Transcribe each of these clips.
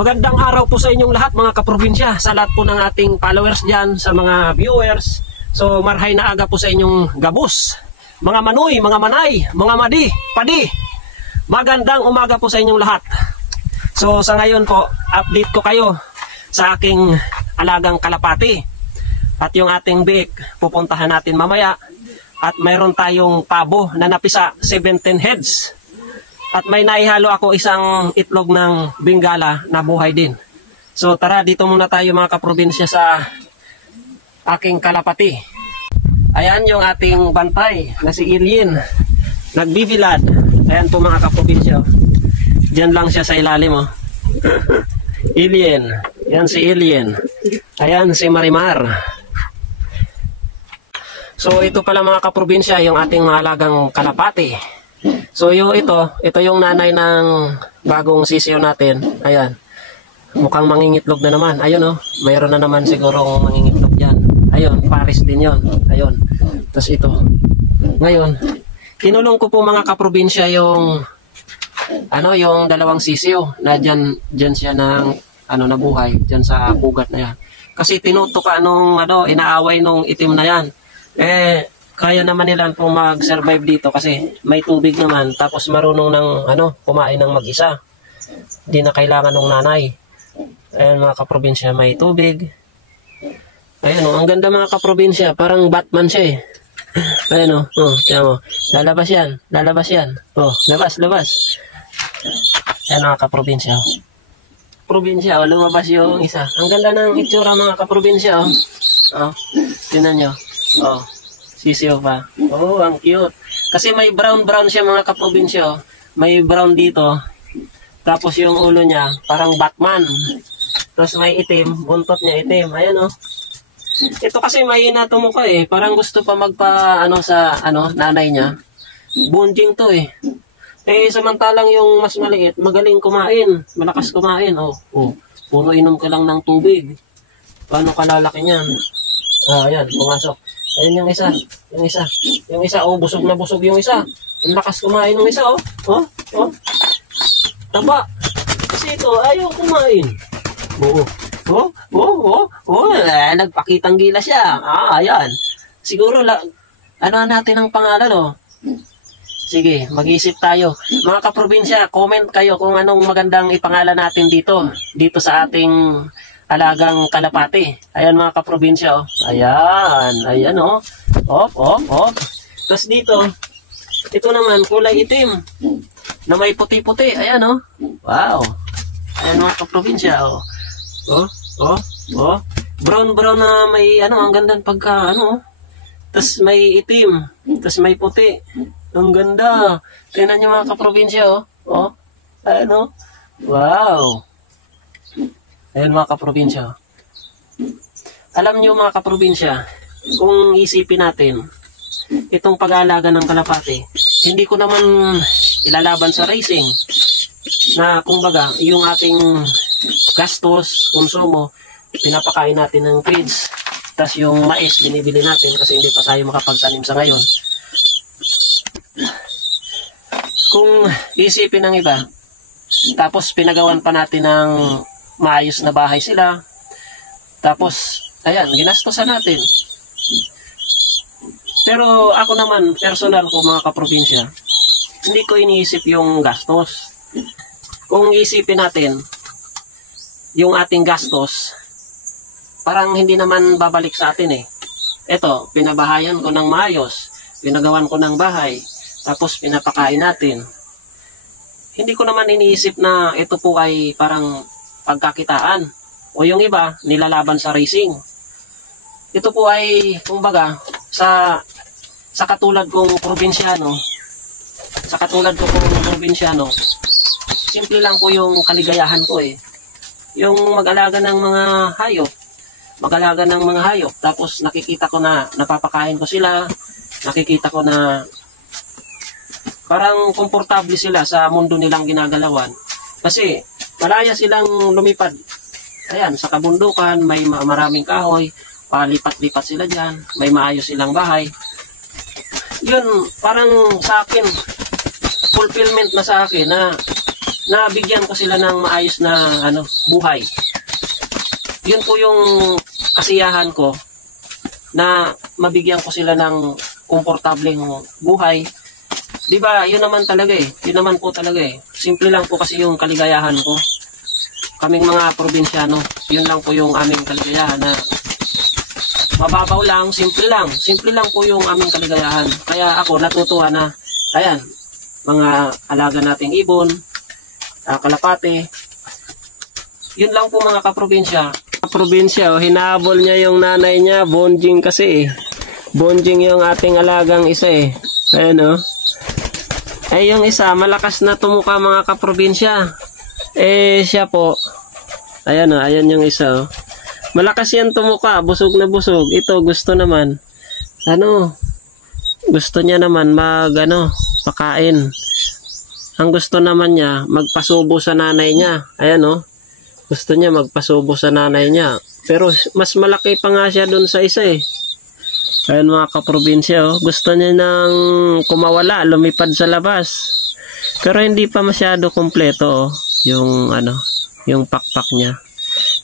Magandang araw po sa inyong lahat mga kaprobinsya, sa lahat po ng ating followers dyan, sa mga viewers. So marhay na aga po sa inyong gabos, mga manoy, mga manay, mga madi, padi. Magandang umaga po sa inyong lahat. So sa ngayon po, update ko kayo sa aking alagang kalapati. At yung ating biik, pupuntahan natin mamaya. At mayroon tayong pabo na napisa, 17 heads. At may naihalo ako isang itlog ng Bengala na buhay din. So tara, dito muna tayo mga kaprobinsya sa aking kalapati. Ayan yung ating bantay na si Ilyin. Nagbibilad. Ayan po mga kaprobinsya. Diyan lang siya sa ilalim. Ilyin. Yan si Ilyin. Ayan si Marimar. So ito pala mga kaprobinsya yung ating mahalagang kalapati. So ito yung nanay ng bagong sisiyo natin. Ayan. Mukhang mangingitlog na naman. Ayun mayroon na naman siguro mangingitlog yan. Ayun, Paris din yon. Ayun. Tapos ito. Ngayon, kinulong ko po mga kaprobinsya yung yung dalawang sisiyo na dyan siya ng nabuhay dyan sa pugat na yan. Kasi tinutuka nung inaaway nung itim na yan. Kaya naman nila po mag-survive dito kasi may tubig naman, tapos marunong ng kumain ng mag-isa. Hindi na kailangan ng nanay. Ayan mga kaprobinsya, may tubig. Ayan ang ganda mga kaprobinsya, parang Batman siya Ayan tiyan mo. Lalabas yan. Labas. Ayan mga kaprobinsya. Probinsya, lumabas yung isa. Ang ganda ng itsura mga kaprobinsya Tingnan nyo. Sisiyo pa. Ang cute. Kasi may brown siya mga kaprobinsya. May brown dito. Tapos yung ulo niya, parang Batman. Tapos may itim. Buntot niya itim. Ayan Ito kasi may natumuka Parang gusto pa magpa sa nanay niya. Bunjing to samantalang yung mas maliit, magaling kumain. Malakas kumain. Puro inom ka lang ng tubig. Paano kalalaki niyan? Ayan, pumasok. Ayan yung isa, busog na busog yung isa. Ang lakas kumain ng isa, Taba. Kasi ito, ayaw kumain. Nagpakitang gila siya. Ayan. Siguro, natin ang pangalan, Sige, mag-iisip tayo. Mga kaprobinsya, comment kayo kung anong magandang ipangalan natin dito sa ating alagang kalapati. Ayan mga kaprobinsya Ayan Op. Tapos dito, ito naman kulay itim na may puti-puti. Ayan Wow. Ayan mga kaprobinsya Brown na may ang ganda pagka Tapos may itim, tapos may puti. Ang ganda. Tingnan niyo mga kaprobinsya Ayan Wow. Ayan mga kaprobinsya. Alam niyo mga kaprobinsya, kung isipin natin, itong pag-aalaga ng kalapati, hindi ko naman ilalaban sa racing. Na kumbaga, yung ating gastos, konsumo, pinapakain natin ng feeds. Tapos yung mais, binibili natin kasi hindi pa tayo makapagtanim sa ngayon. Kung isipin ng iba, tapos pinagawan pa natin ng maayos na bahay sila. Tapos, ayan, ginastosan natin. Pero ako naman, personal ko mga kaprobinsya, hindi ko iniisip yung gastos. Kung isipin natin, yung ating gastos, parang hindi naman babalik sa atin Ito, pinabahayan ko ng maayos, pinagawan ko ng bahay, tapos pinapakain natin. Hindi ko naman iniisip na ito po ay parang pagkakitaan. O yung iba, nilalaban sa racing. Ito po ay, kumbaga, sa katulad kong probinsyano, simple lang po yung kaligayahan ko Yung mag-alaga ng mga hayop. Tapos nakikita ko na napapakain ko sila, nakikita ko na parang komportable sila sa mundo nilang ginagalawan. Kasi malaya silang lumipad. Ayan, sa kabundukan, may maraming kahoy, palipat-lipat sila dyan, may maayos silang bahay. Yun, parang sa akin, fulfillment na sa akin na nabigyan ko sila ng maayos na buhay. Yun po yung kasiyahan ko, na mabigyan ko sila ng komportableng buhay. Di ba, yun naman talaga eh. Yun naman po talaga eh. Simple lang po kasi yung kaligayahan ko. Kaming mga probinsyano, yun lang po yung aming kaligayahan, na mababaw lang, simple lang. Simple lang po yung aming kaligayahan. Kaya ako natutuwa na, ayan, mga alaga nating ibon, kalapate. Yun lang po mga kaprobinsya. Kaprobinsya, hinahabol niya yung nanay niya, bonjing kasi eh. Bonjing yung ating alagang isa eh. Ayan o. Ay yung isa, malakas na tumuka mga kaprobinsya. Eh siya po, ayan o, ayan yung isa o. Malakas yan tumuka, busog na busog. Ito gusto naman, gusto niya naman pakain. Ang gusto naman niya, magpasubo sa nanay niya. Ayan o. Gusto niya magpasubo sa nanay niya. Pero mas malaki pa nga siya dun sa isa eh. Ayan mga kaprobinsya oh. Gusto niya nang kumawala, lumipad sa labas. Pero hindi pa masyado kompleto oh. Yung pakpak niya.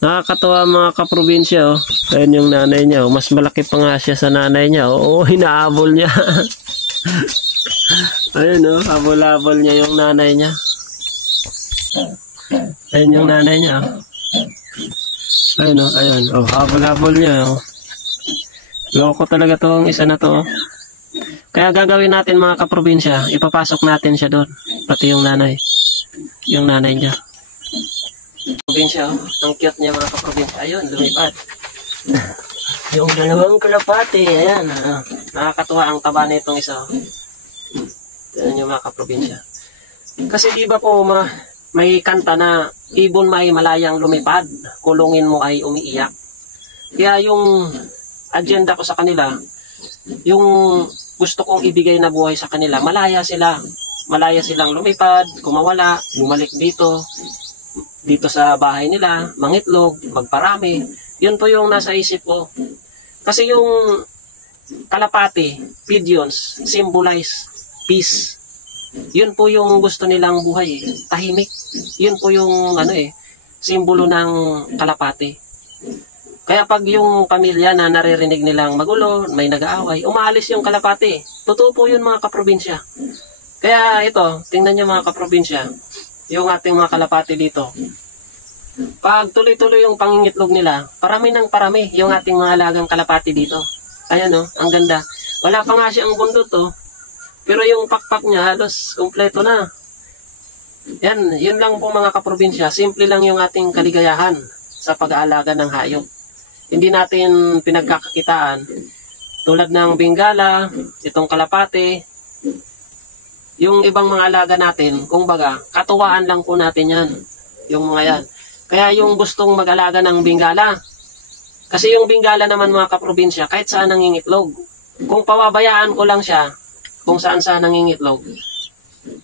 Nakakatawa mga kaprobinsya oh. Ayan yung nanay niya oh. Mas malaki pa nga siya sa nanay niya oh. Hinahabol niya. Ayan oh. Habol-habol niya yung nanay niya. Ayan yung nanay niya. Ayan o, ayan. O, habol-habol niya. O. Loko talaga tong isa na to. Kaya gagawin natin mga kaprobinsya, ipapasok natin siya doon. Pati yung nanay. Yung nanay niya. Probinsya, ang cute niya mga kaprobinsya. Ayun, lumipad. Yung dalawang kalapati, ayan. Nakakatuwa ang taba nitong isa. Ayan yung mga kaprobinsya. Kasi di ba po may kanta na ibon may malayang lumipad, kulungin mo ay umiiyak. Kaya yung agenda ko sa kanila, yung gusto kong ibigay na buhay sa kanila, malaya sila. Malaya silang lumipad, kumawala, bumalik dito sa bahay nila, mangitlog, magparami. Yun po yung nasa isip ko. Kasi yung kalapati, pigeons, symbolize peace. Yun po yung gusto nilang buhay eh. Tahimik. Yun po yung simbolo ng kalapati. Kaya pag yung pamilya na naririnig nilang magulo, may nag-aaway, umaalis yung kalapati. Totoo po yun mga kaprobinsya. Kaya ito, tingnan nyo mga kaprobinsya, yung ating mga kalapati dito. Pag tuloy-tuloy yung pangingitlog nila, parami ng parami yung ating mga alagang kalapati dito. Ayan o, ang ganda. Wala pa nga siyang bundot o. Pero yung pakpak niya halos kompleto na. Yun lang po mga kaprobinsya. Simple lang yung ating kaligayahan sa pag-aalaga ng hayop. Hindi natin pinagkakakitaan. Tulad ng Bengala, itong kalapate, yung ibang mga alaga natin, kumbaga, katuwaan lang po natin yan. Yung mga yan. Kaya yung gustong mag-alaga ng Bengala, kasi yung Bengala naman mga kaprobinsya, kahit saan nangingitlog. Kung pawabayaan ko lang siya, kung saan nangingitlog,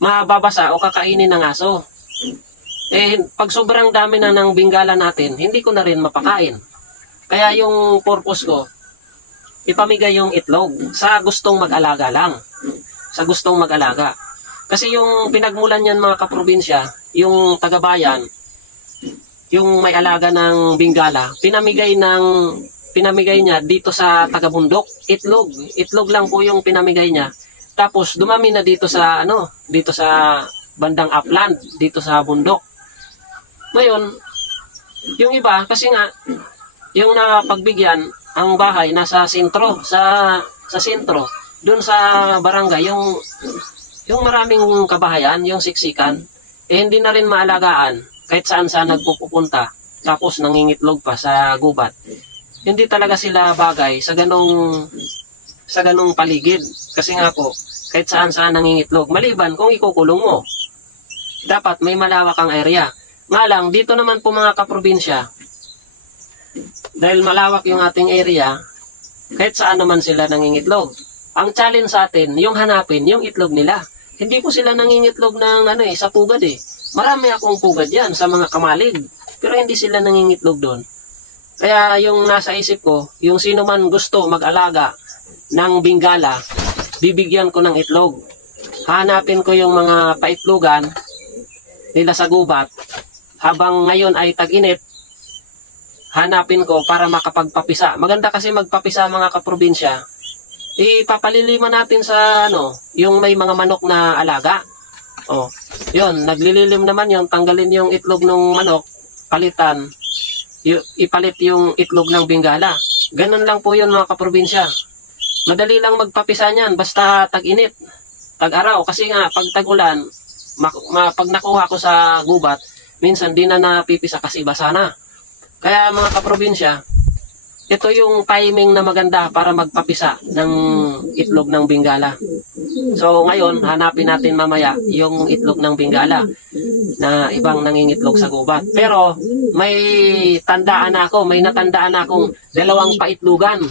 mababasa o kakainin ng aso. Eh, pag sobrang dami na ng Bengala natin, hindi ko na rin mapakain. Kaya yung purpose ko, ipamigay yung itlog sa gustong mag-alaga lang. Sa gustong mag-alaga. Kasi yung pinagmulan niyan mga kaprobinsya, yung tagabayan, yung may alaga ng Bengala, pinamigay niya dito sa tagabundok, itlog. Itlog lang po yung pinamigay niya. Tapos dumami na dito sa bandang upland, dito sa bundok. Ngayon, yung iba kasi nga yung napagbigyan ang bahay nasa sentro, sa sentro, doon sa barangay, yung maraming kabahayan, yung siksikan, hindi na rin maalagaan kahit saan nagpupunta, tapos nangingitlog pa sa gubat. Hindi talaga sila bagay sa ganong paligid. Kasi nga po, kahit saan nangingitlog, maliban kung ikukulong mo. Dapat may malawak ang area. Nga lang, dito naman po mga kaprobinsya, dahil malawak yung ating area, kahit saan naman sila nangingitlog. Ang challenge sa atin, yung hanapin yung itlog nila. Hindi po sila nangingitlog ng sa pugad eh. Marami akong pugad yan sa mga kamalig. Pero hindi sila nangingitlog doon. Kaya yung nasa isip ko, yung sino man gusto mag-alaga ng Bengala, bibigyan ko ng itlog. Hanapin ko yung mga paitlogan, nila sa gubat, habang ngayon ay tag-init, hanapin ko para makapagpapisa. Maganda kasi magpapisa mga kaprobinsya. Ipapaliliman natin sa yung may mga manok na alaga. Oh, yun, naglililim naman yun, tanggalin yung itlog ng manok, palitan, ipalit yung itlog ng Bengala. Ganun lang po yun mga kaprobinsya. Madali lang magpapisa niyan, basta tag-init, tag-araw. Kasi nga, pag tag-ulan, pag nakuha ko sa gubat, minsan di na napipisa kasi basa na. Kaya mga kaprobinsya, ito yung timing na maganda para magpapisa ng itlog ng Bengala. So ngayon, hanapin natin mamaya yung itlog ng Bengala na ibang nangingitlog sa gubat. Pero may natandaan akong 2 paitlugan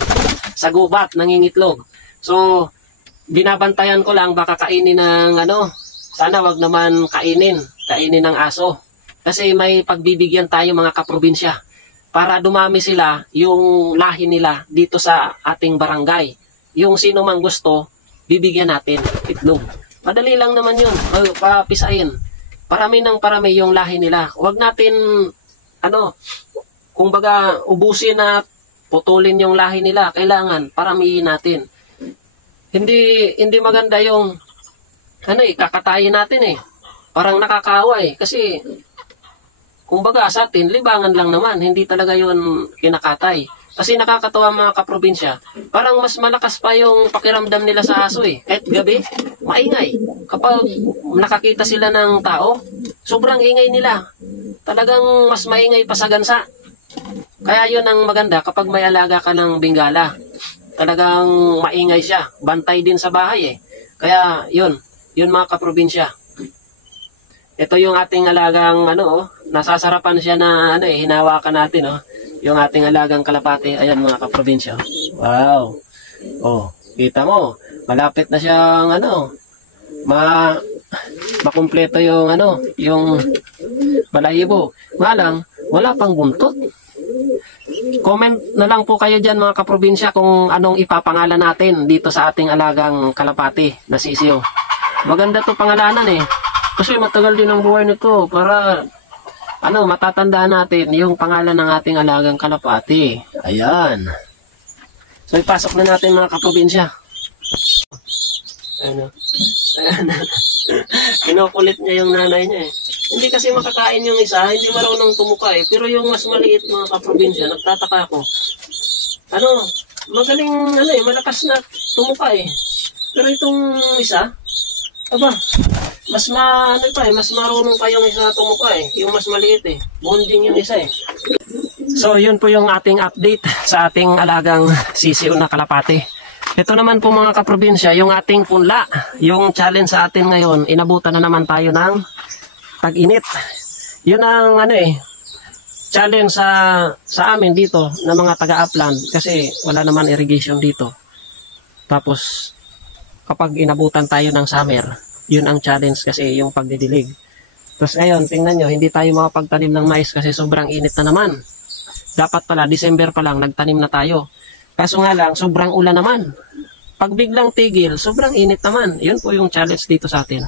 sa gubat nangingitlog. So binabantayan ko lang, baka kainin ng sana wag naman kainin ng aso. Kasi may pagbibigyan tayo mga kaprobinsya para dumami sila, yung lahi nila dito sa ating barangay. Yung sino mang gusto, bibigyan natin itlog. Madali lang naman yun, papisain. Parami ng parami yung lahi nila. Huwag natin, kumbaga ubusin na putulin yung lahi nila. Kailangan paramihin natin. Hindi maganda yung, kakatayin natin Parang nakakaawa kasi, kumbaga sa atin, libangan lang naman, hindi talaga yun kinakatay. Kasi nakakatawa mga kaprobinsya, parang mas malakas pa yung pakiramdam nila sa aso Kahit gabi, maingay. Kapag nakakita sila ng tao, sobrang ingay nila. Talagang mas maingay pa sa gansa. Kaya yun ang maganda kapag may alaga ka ng Bengala. Talagang maingay siya, bantay din sa bahay Kaya yun mga kaprobinsya. Ito yung ating alagang nasasarapan siya na hinawakan natin yung ating alagang kalapate. Ayan mga kaprobinsya. Wow. Oh, kita mo, malapit na siyang makumpleto yung yung balahibo. Malang wala pang buntot. Comment na lang po kayo diyan mga kaprobinsya kung anong ipapangalan natin dito sa ating alagang kalapate na sisiyo. Maganda 'to pangalanan Kasi matagal din ang buhay nito para matatandaan natin yung pangalan ng ating alagang kalapati. Ayan. So ipasok na natin mga kaprobinsya. Ayan. Kinukulit niya yung nanay niya Hindi kasi makakain yung isa, hindi marunong tumuka Pero yung mas maliit mga kaprobinsya, nagtataka ako. Magaling malakas na tumuka Pero itong isa, mas mas marunong pa yung isa tumuka yung mas maliit bonding yung isa So yun po yung ating update sa ating alagang sisiyo na kalapate. Ito naman po mga kaprobinsya, yung ating punla, yung challenge sa atin ngayon, inabutan na naman tayo ng tag-init. Yun ang challenge sa amin dito na mga taga-upland kasi wala naman irrigation dito. Tapos kapag inabutan tayo ng summer, yun ang challenge kasi yung pagdidilig. Tapos ngayon, tingnan nyo, hindi tayo makapagtanim ng mais kasi sobrang init na naman. Dapat pala, December pa lang, nagtanim na tayo. Kaso nga lang, sobrang ulan naman. Pag biglang tigil, sobrang init naman. Yun po yung challenge dito sa atin.